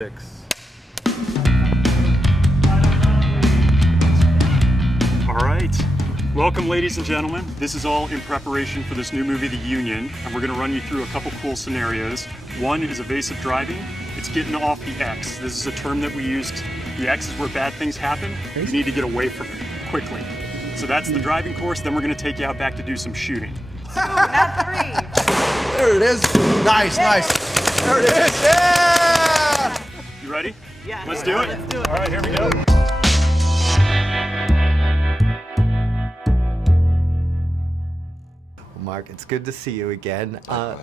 6. All right. Welcome, ladies and gentlemen. This is all in preparation for this new movie, The Union, and we're going to run you through a couple cool scenarios. One is evasive driving. It's getting off the X. This is a term that we used. The X is where bad things happen. You need to get away from it quickly. So that's the driving course. Then we're going to take you out back to do some shooting. Not 3. There it is. Nice, nice. There it is. Yeah! You ready? Yeah. Let's do it. Let's do it. All right, here we go. Mark, it's good to see you again. I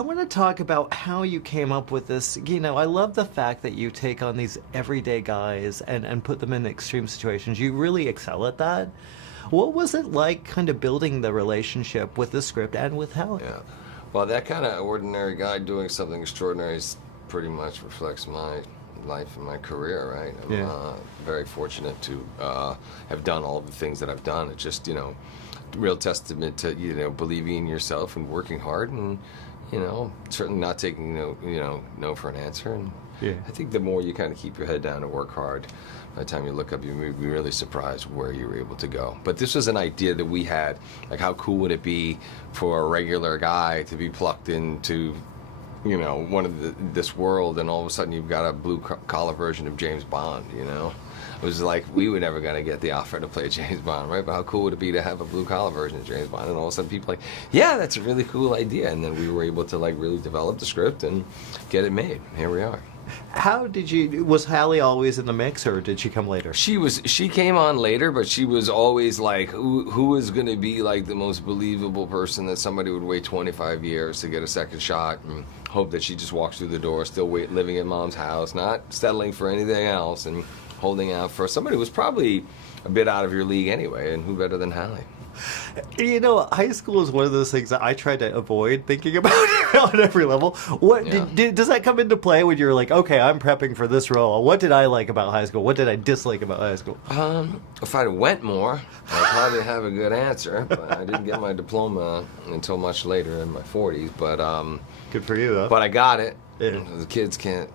want to talk about how you came up with this. You know, I love the fact that you take on these everyday guys and put them in extreme situations. You really excel at that. What was it like kind of building the relationship with the script and with Hallie? Yeah. Well, that kind of ordinary guy doing something extraordinary pretty much reflects my life and my career, right? I'm very fortunate to have done all the things that I've done. It's just, real testament to, believing in yourself and working hard and, certainly not taking no for an answer. And I think the more you kind of keep your head down and work hard, by the time you look up, you may be really surprised where you were able to go. But this was an idea that we had, like how cool would it be for a regular guy to be plucked into, one of this world, and all of a sudden you've got a blue-collar version of James Bond, It was like, we were never going to get the offer to play James Bond, right? But how cool would it be to have a blue-collar version of James Bond? And all of a sudden people yeah, that's a really cool idea. And then we were able to really develop the script and get it made. Here we are. How did you, was Hallie always in the mix, or did she come later? She came on later, but she was always like, who is going to be like the most believable person that somebody would wait 25 years to get a second shot and hope that she just walks through the door, still living in mom's house, not settling for anything else, and holding out for somebody who was probably a bit out of your league anyway, and who better than Hallie? High school is one of those things that I try to avoid thinking about on every level. What does that come into play when you're like, okay, I'm prepping for this role? What did I like about high school? What did I dislike about high school? If I went more, I'd probably have a good answer. But I didn't get my diploma until much later in my 40s. But good for you, though. But I got it. Yeah. The kids can't,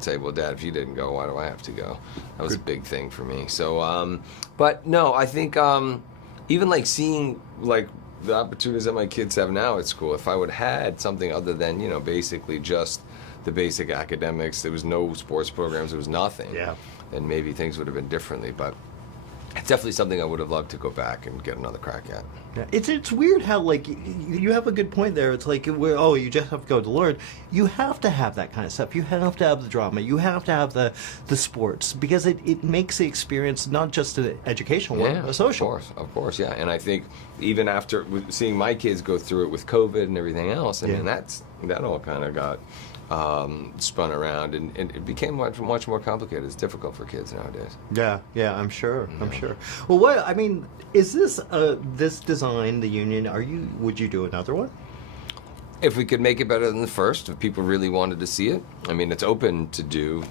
say, well, Dad, if you didn't go, why do I have to go? That was a big thing for me. So, but no, I think even seeing the opportunities that my kids have now at school, if I would have had something other than, basically just the basic academics, there was no sports programs, there was nothing, then maybe things would have been differently. But it's definitely something I would have loved to go back and get another crack at. Yeah. It's weird how you have a good point there. It's like you just have to go to learn. You have to have that kind of stuff. You have to have the drama. You have to have the sports, because it makes the experience not just an educational one, a social. Of course, yeah. And I think even after seeing my kids go through it with COVID and everything else, that all kind of got spun around, and it became much more complicated. It's difficult for kids nowadays. Yeah, I'm sure. I'm sure. Well, is this this design, The Union? Would you do another one? If we could make it better than the first, if people really wanted to see it, it's open to do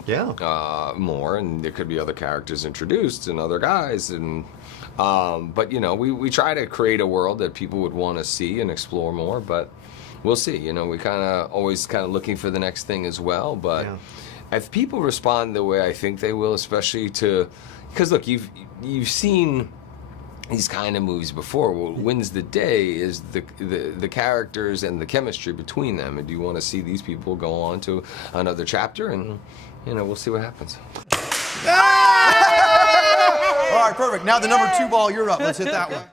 more, and there could be other characters introduced and other guys, and but we try to create a world that people would want to see and explore more, but we'll see. We always looking for the next thing as well. But if people respond the way I think they will, especially because look, you've seen these kind of movies before. What wins the day is the characters and the chemistry between them. And do you want to see these people go on to another chapter? And we'll see what happens. All right, perfect. Now the number 2 ball, you're up. Let's hit that one.